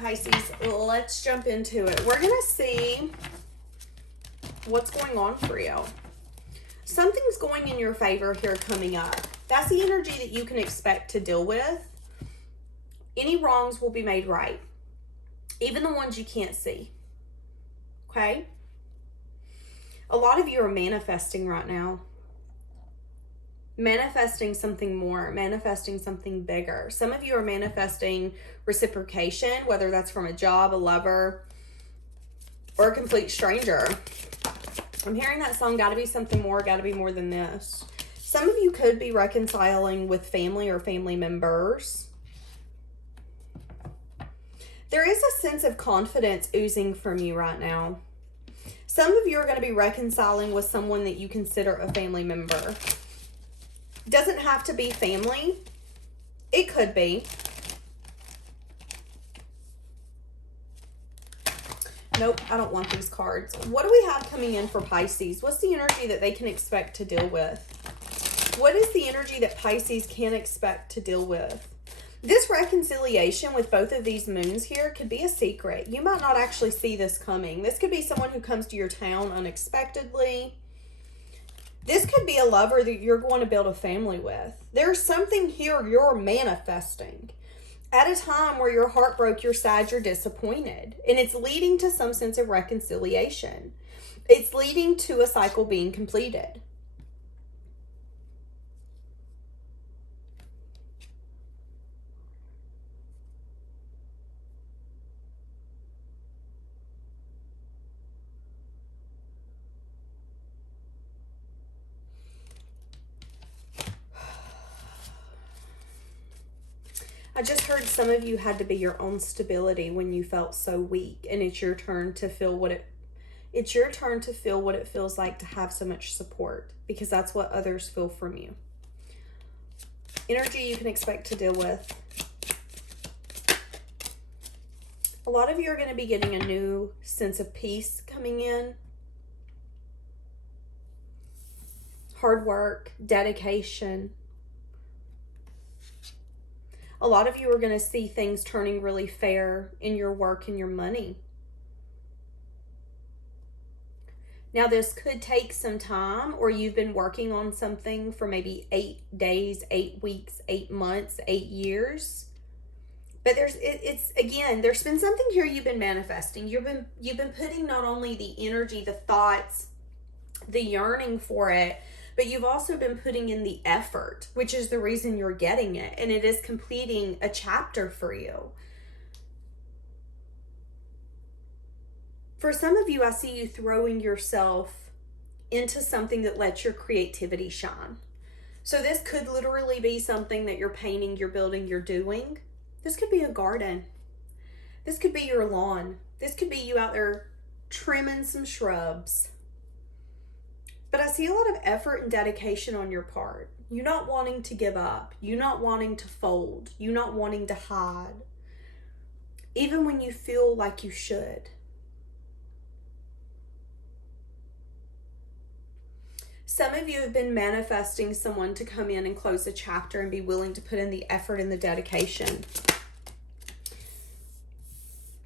Pisces, let's jump into it. We're going to see what's going on for you. Something's going in your favor here coming up. That's the energy that you can expect to deal with. Any wrongs will be made right, even the ones you can't see. Okay? A lot of you are manifesting right now. Manifesting something more, manifesting something bigger. Some of you are manifesting reciprocation, whether that's from a job, a lover, or a complete stranger. I'm hearing that song, gotta be something more, gotta be more than this. Some of you could be reconciling with family or family members. There is a sense of confidence oozing from you right now. Some of you are going to be reconciling with someone that you consider a family member. Doesn't have to be family. It could be. Nope, I don't want these cards. What do we have coming in for Pisces? What's the energy that they can expect to deal with? What is the energy that Pisces can expect to deal with? This reconciliation with both of these moons here could be a secret. You might not actually see this coming. This could be someone who comes to your town unexpectedly. This could be a lover that you're going to build a family with. There's something here you're manifesting. At a time where your heart broke, you're sad, you're disappointed. And it's leading to some sense of reconciliation. It's leading to a cycle being completed. I just heard some of you had to be your own stability when you felt so weak, and it's your turn to feel what it feels like to have so much support, because that's what others feel from you. Energy you can expect to deal with. A lot of you are going to be getting a new sense of peace coming in. Hard work, dedication. A lot of you are going to see things turning really fair in your work and your money. Now, this could take some time, or you've been working on something for maybe 8 days, 8 weeks, 8 months, 8 years. But there's been something here you've been manifesting. You've been putting not only the energy, the thoughts, the yearning for it, but you've also been putting in the effort, which is the reason you're getting it. And it is completing a chapter for you. For some of you, I see you throwing yourself into something that lets your creativity shine. So this could literally be something that you're painting, you're building, you're doing. This could be a garden. This could be your lawn. This could be you out there trimming some shrubs. But I see a lot of effort and dedication on your part. You not wanting to give up. You not wanting to fold. You not wanting to hide. Even when you feel like you should. Some of you have been manifesting someone to come in and close a chapter and be willing to put in the effort and the dedication.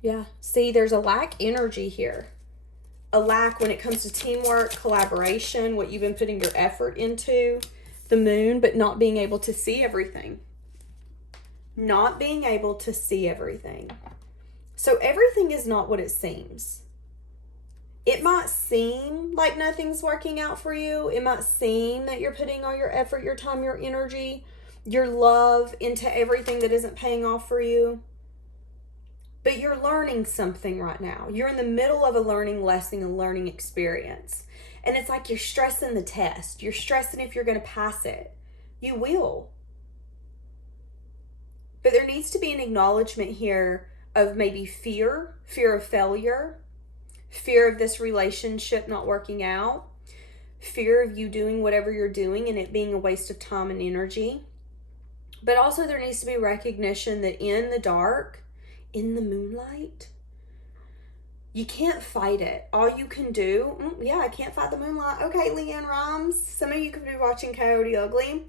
Yeah, see, there's a lack energy here. A lack when it comes to teamwork, collaboration, what you've been putting your effort into, the moon, but not being able to see everything. Not being able to see everything. So everything is not what it seems. It might seem like nothing's working out for you. It might seem that you're putting all your effort, your time, your energy, your love into everything that isn't paying off for you. But you're learning something right now. You're in the middle of a learning lesson, a learning experience. And it's like you're stressing the test. You're stressing if you're going to pass it. You will. But there needs to be an acknowledgement here of maybe fear of failure, fear of this relationship not working out, fear of you doing whatever you're doing and it being a waste of time and energy. But also there needs to be recognition that in the dark, in the moonlight, you can't fight it. All you can do, I can't fight the moonlight. Okay, Leanne Rhymes. Some of you could be watching Coyote Ugly.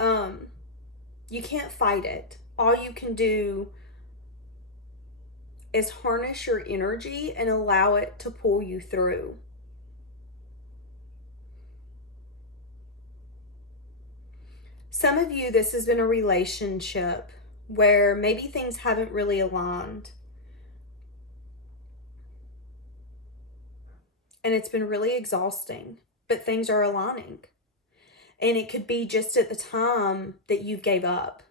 You can't fight it. All you can do, is harness your energy and allow it to pull you through. Some of you, this has been a relationship where maybe things haven't really aligned. And it's been really exhausting, but things are aligning. And it could be just at the time that you gave up,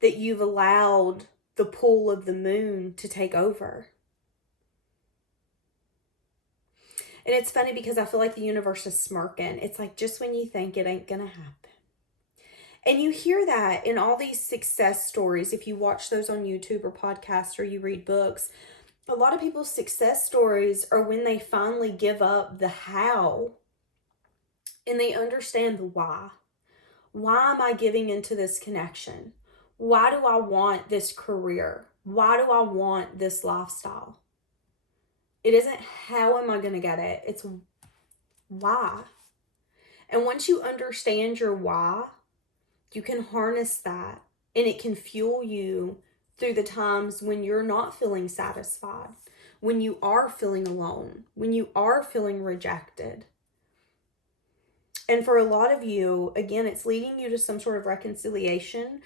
that you've allowed the pull of the moon to take over. And it's funny because I feel like the universe is smirking. It's like just when you think it ain't gonna happen. And you hear that in all these success stories. If you watch those on YouTube or podcasts or you read books, a lot of people's success stories are when they finally give up the how and they understand the why. Why am I giving into this connection? Why do I want this career? Why do I want this lifestyle? It isn't how am I going to get it, it's why. And once you understand your why, you can harness that and it can fuel you through the times when you're not feeling satisfied, when you are feeling alone, when you are feeling rejected. And for a lot of you, again, it's leading you to some sort of reconciliation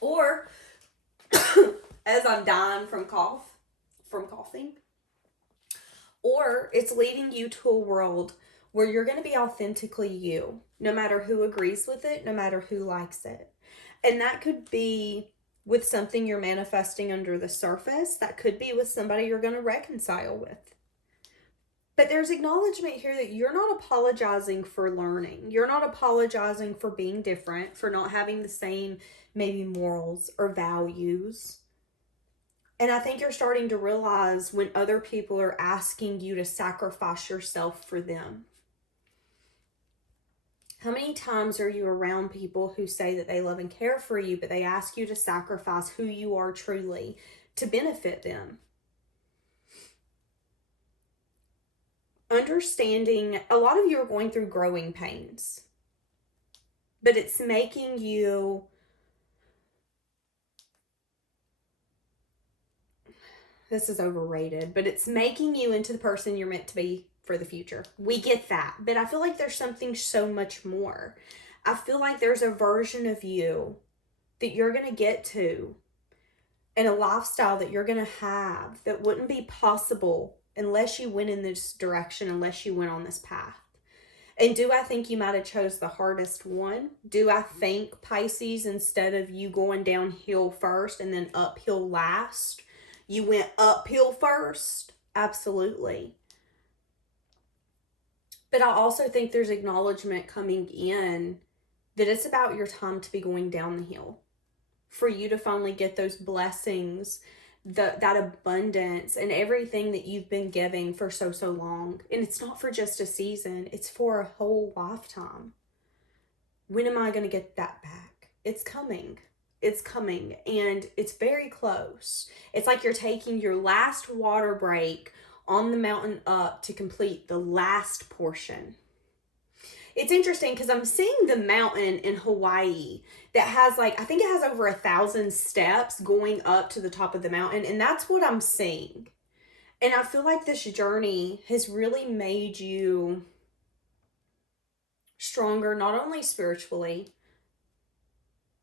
or as I'm dying from coughing, or it's leading you to a world where you're going to be authentically you, no matter who agrees with it, no matter who likes it. And that could be with something you're manifesting under the surface. That could be with somebody you're going to reconcile with. But there's acknowledgement here that you're not apologizing for learning. You're not apologizing for being different, for not having the same maybe morals or values. And I think you're starting to realize when other people are asking you to sacrifice yourself for them. How many times are you around people who say that they love and care for you, but they ask you to sacrifice who you are truly to benefit them? Understanding, a lot of you are going through growing pains, but it's making you, this is overrated, but it's making you into the person you're meant to be for the future. We get that, but I feel like there's something so much more. I feel like there's a version of you that you're going to get to and a lifestyle that you're going to have that wouldn't be possible unless you went in this direction, unless you went on this path. And do I think you might have chose the hardest one? Do I think, Pisces, instead of you going downhill first and then uphill last, you went uphill first? Absolutely. But I also think there's acknowledgement coming in that it's about your time to be going down the hill. For you to finally get those blessings, that abundance and everything that you've been giving for so long. And it's not for just a season, it's for a whole lifetime. When am I going to get that back? It's coming. It's coming, and it's very close. It's like you're taking your last water break on the mountain up to complete the last portion. It's interesting because I'm seeing the mountain in Hawaii that has I think it has over 1,000 steps going up to the top of the mountain. And that's what I'm seeing. And I feel like this journey has really made you stronger, not only spiritually,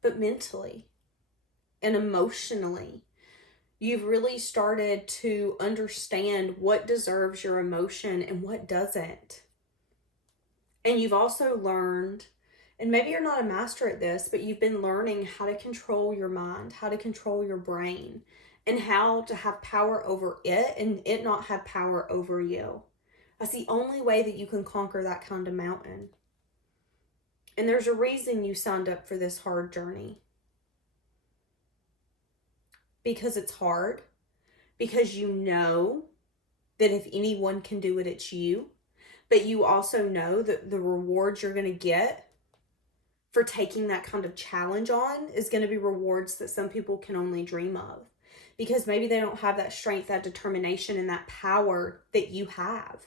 but mentally and emotionally. You've really started to understand what deserves your emotion and what doesn't. And you've also learned, and maybe you're not a master at this, but you've been learning how to control your mind, how to control your brain, and how to have power over it and it not have power over you. That's the only way that you can conquer that kind of mountain. And there's a reason you signed up for this hard journey. Because it's hard. Because you know that if anyone can do it, it's you. But you also know that the rewards you're going to get for taking that kind of challenge on is going to be rewards that some people can only dream of. Because maybe they don't have that strength, that determination, and that power that you have.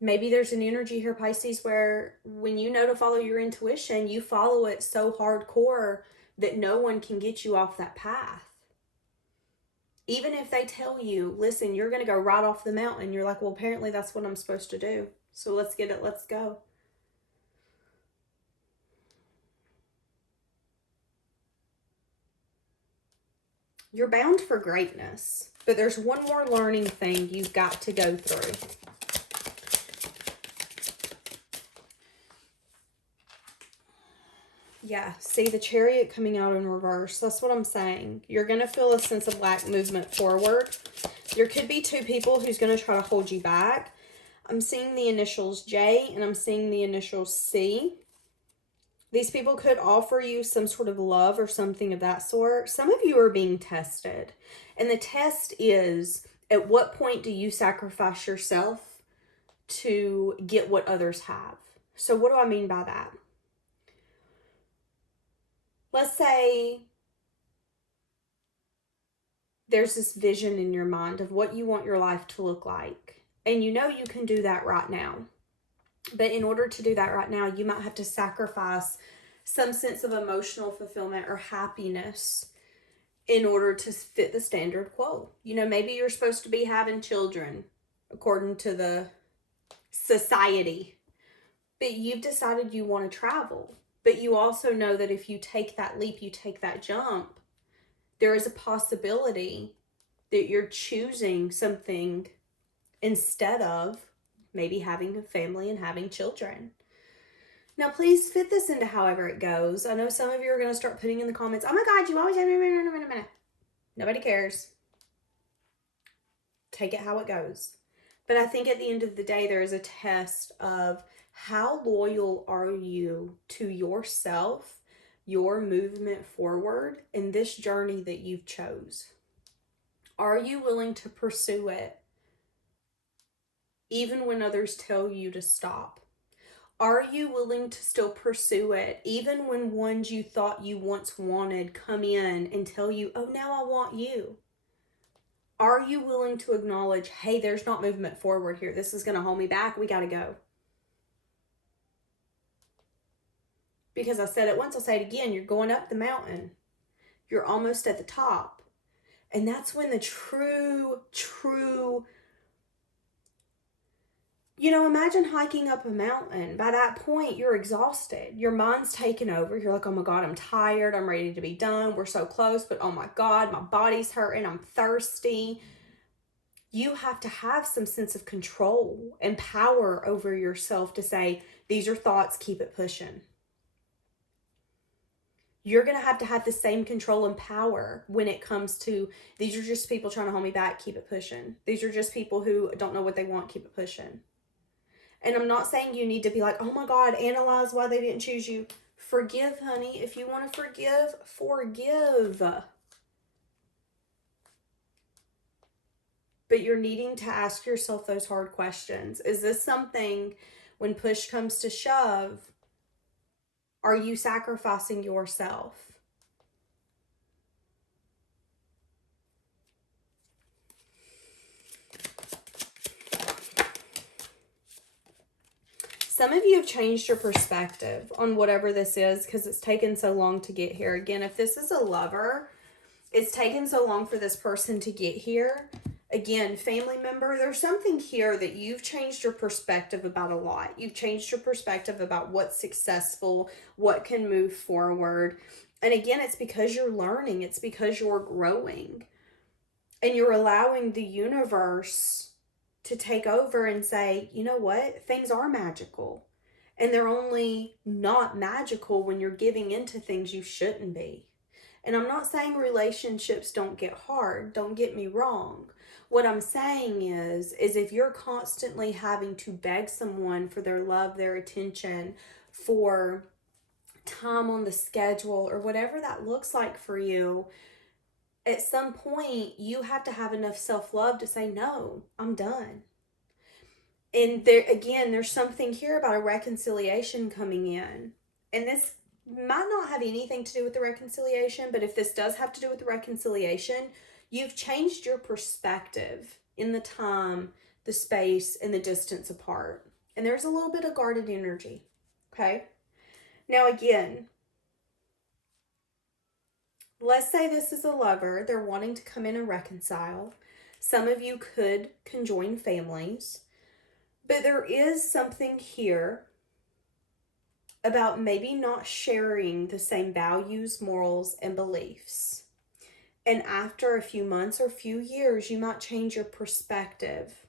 Maybe there's an energy here, Pisces, where when you know to follow your intuition, you follow it so hardcore that no one can get you off that path. Even if they tell you, listen, you're going to go right off the mountain, you're like, well, apparently that's what I'm supposed to do. So let's get it. Let's go. You're bound for greatness, but there's one more learning thing you've got to go through. Yeah, see the Chariot coming out in reverse. That's what I'm saying. You're going to feel a sense of lack movement forward. There could be two people who's going to try to hold you back. I'm seeing the initials J and I'm seeing the initials C. These people could offer you some sort of love or something of that sort. Some of you are being tested. And the test is, at what point do you sacrifice yourself to get what others have? So what do I mean by that? Let's say there's this vision in your mind of what you want your life to look like. And you know you can do that right now. But in order to do that right now, you might have to sacrifice some sense of emotional fulfillment or happiness in order to fit the standard quo. You know, maybe you're supposed to be having children according to the society, but you've decided you want to travel. But you also know that if you take that leap, you take that jump, there is a possibility that you're choosing something instead of maybe having a family and having children. Now, please fit this into however it goes. I know some of you are going to start putting in the comments, oh my God, you always have a minute. Nobody cares. Take it how it goes. But I think at the end of the day, there is a test of how loyal are you to yourself, your movement forward in this journey that you've chose. Are you willing to pursue it even when others tell you to stop? Are you willing to still pursue it even when ones you thought you once wanted come in and tell you, oh, now I want you? Are you willing to acknowledge, hey, there's not movement forward here. This is going to hold me back. We got to go. Because I said it once, I'll say it again. You're going up the mountain. You're almost at the top. And that's when the true, imagine hiking up a mountain. By that point, you're exhausted. Your mind's taken over. You're like, oh my God, I'm tired. I'm ready to be done. We're so close, but oh my God, my body's hurting. I'm thirsty. You have to have some sense of control and power over yourself to say, these are thoughts, keep it pushing. You're going to have the same control and power when it comes to, these are just people trying to hold me back, keep it pushing. These are just people who don't know what they want, keep it pushing. And I'm not saying you need to be like, oh my God, analyze why they didn't choose you. Forgive, honey. If you want to forgive, forgive. But you're needing to ask yourself those hard questions. Is this something, when push comes to shove, are you sacrificing yourself? Some of you have changed your perspective on whatever this is because it's taken so long to get here. Again, if this is a lover, it's taken so long for this person to get here. Again, family member, there's something here that you've changed your perspective about a lot. You've changed your perspective about what's successful, what can move forward. And again, it's because you're learning. It's because you're growing. And you're allowing the universe to take over and say, you know what? Things are magical. And they're only not magical when you're giving into things you shouldn't be. And I'm not saying relationships don't get hard. Don't get me wrong. What I'm saying is if you're constantly having to beg someone for their love, their attention, for time on the schedule, or whatever that looks like for you, at some point you have to have enough self-love to say, no, I'm done. And there again, there's something here about a reconciliation coming in. And this might not have anything to do with the reconciliation, but if this does have to do with the reconciliation, you've changed your perspective in the time, the space, and the distance apart. And there's a little bit of guarded energy. Okay? Now again, Let's say this is a lover. They're wanting to come in and reconcile. Some of you could conjoin families. But there is something here about maybe not sharing the same values, morals, and beliefs. And after a few months or few years, you might change your perspective.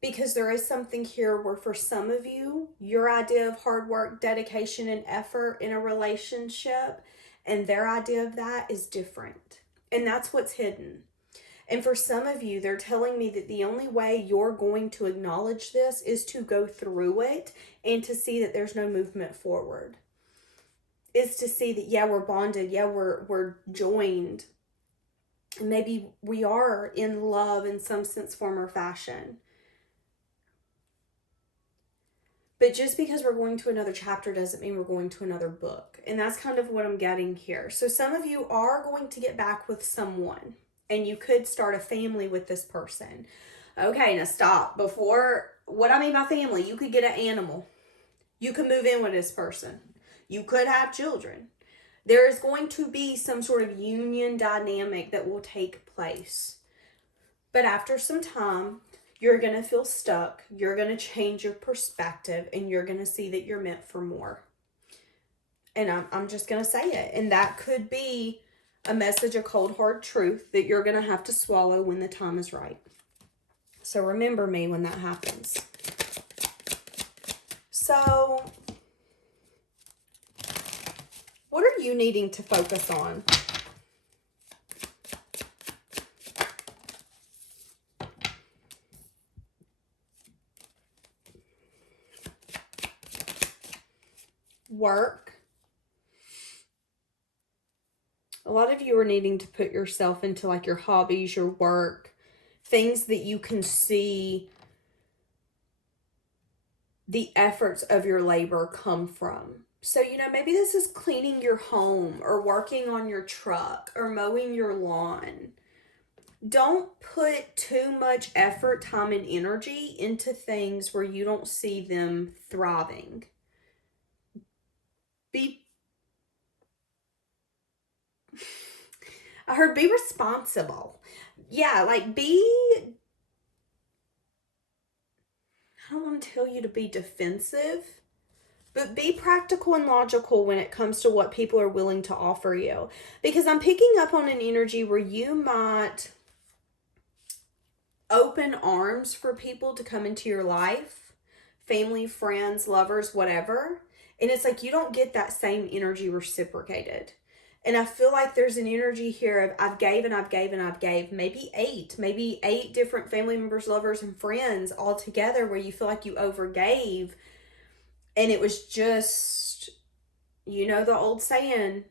Because there is something here where for some of you, your idea of hard work, dedication, and effort in a relationship and their idea of that is different. And that's what's hidden. And for some of you, they're telling me that the only way you're going to acknowledge this is to go through it and to see that there's no movement forward. Is to see that, yeah, we're bonded. Yeah, we're joined. And maybe we are in love in some sense, form, or fashion. But just because we're going to another chapter doesn't mean we're going to another book. And that's kind of what I'm getting here. So some of you are going to get back with someone. And you could start a family with this person. Okay, now stop. Before, what I mean by family, you could get an animal. You could move in with this person. You could have children. There is going to be some sort of union dynamic that will take place. But after some time, you're going to feel stuck. You're going to change your perspective. And you're going to see that you're meant for more. And I'm just going to say it. And that could be a message of cold, hard truth that you're going to have to swallow when the time is right. So remember me when that happens. So, what are you needing to focus on? Work. A lot of you are needing to put yourself into like your hobbies, your work, things that you can see the efforts of your labor come from. So, maybe this is cleaning your home or working on your truck or mowing your lawn. Don't put too much effort, time, and energy into things where you don't see them thriving. I heard be responsible. Yeah, like I don't want to tell you to be defensive, but be practical and logical when it comes to what people are willing to offer you. Because I'm picking up on an energy where you might open arms for people to come into your life, family, friends, lovers, whatever. And it's like you don't get that same energy reciprocated. And I feel like there's an energy here of I've gave and I've gave and I've gave. Maybe eight different family members, lovers, and friends all together where you feel like you overgave. And it was just, the old saying,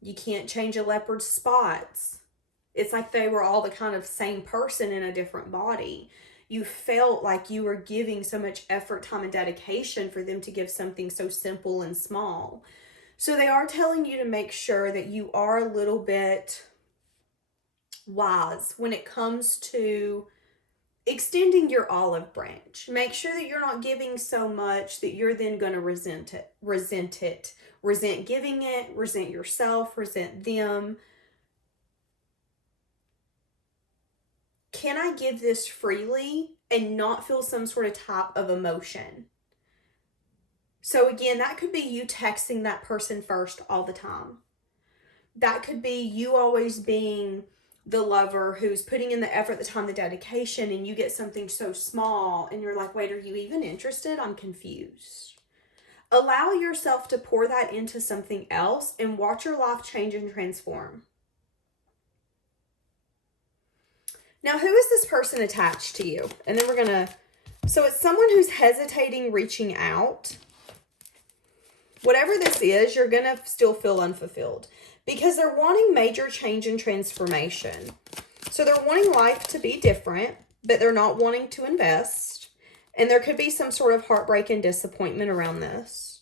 you can't change a leopard's spots. It's like they were all the kind of same person in a different body. You felt like you were giving so much effort, time, and dedication for them to give something so simple and small. So they are telling you to make sure that you are a little bit wise when it comes to extending your olive branch. Make sure that you're not giving so much that you're then going to resent giving it, resent yourself, resent them. Can I give this freely and not feel some sort of type of emotion? So again, that could be you texting that person first all the time. That could be you always being the lover who's putting in the effort, the time, the dedication, and you get something so small and you're like, wait, are you even interested? I'm confused. Allow yourself to pour that into something else and watch your life change and transform. Now, who is this person attached to you? And then so it's someone who's hesitating, reaching out. Whatever this is, you're going to still feel unfulfilled because they're wanting major change and transformation. So they're wanting life to be different, but they're not wanting to invest. And there could be some sort of heartbreak and disappointment around this.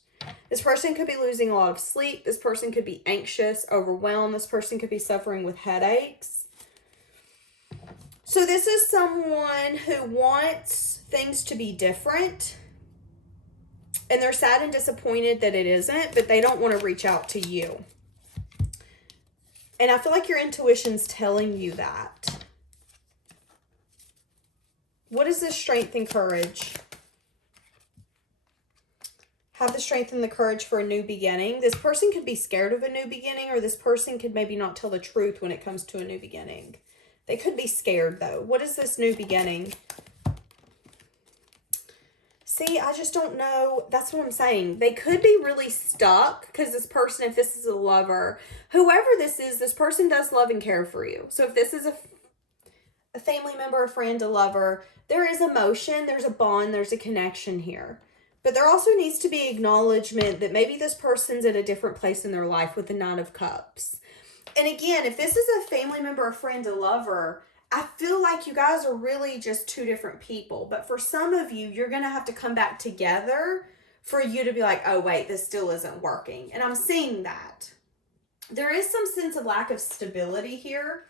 This person could be losing a lot of sleep. This person could be anxious, overwhelmed. This person could be suffering with headaches. So this is someone who wants things to be different. And they're sad and disappointed that it isn't, but they don't want to reach out to you. And I feel like your intuition's telling you that. What is this strength and courage? Have the strength and the courage for a new beginning. This person could be scared of a new beginning, or this person could maybe not tell the truth when it comes to a new beginning. They could be scared though. What is this new beginning? See, I just don't know. That's what I'm saying. They could be really stuck because this person, if this is a lover, whoever this is, this person does love and care for you. So if this is a family member, a friend, a lover, there is emotion, there's a bond, there's a connection here. But there also needs to be acknowledgement that maybe this person's at a different place in their life with the Nine of Cups. And again, if this is a family member, a friend, a lover, I feel like you guys are really just two different people. But for some of you, you're going to have to come back together for you to be like, oh, wait, this still isn't working. And I'm seeing that. There is some sense of lack of stability here.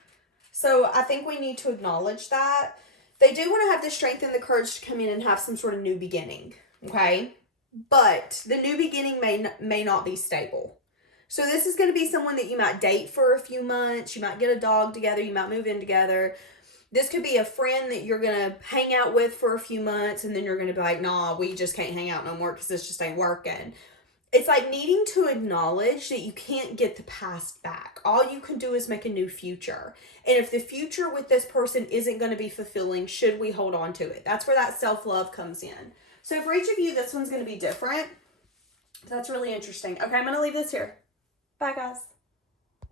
So I think we need to acknowledge that. They do want to have the strength and the courage to come in and have some sort of new beginning. Okay, but the new beginning may not be stable. So this is going to be someone that you might date for a few months. You might get a dog together. You might move in together. This could be a friend that you're going to hang out with for a few months, and then you're going to be like, nah, we just can't hang out no more because this just ain't working. It's like needing to acknowledge that you can't get the past back. All you can do is make a new future. And if the future with this person isn't going to be fulfilling, should we hold on to it? That's where that self-love comes in. So for each of you, this one's going to be different. That's really interesting. Okay, I'm going to leave this here. Bye, guys.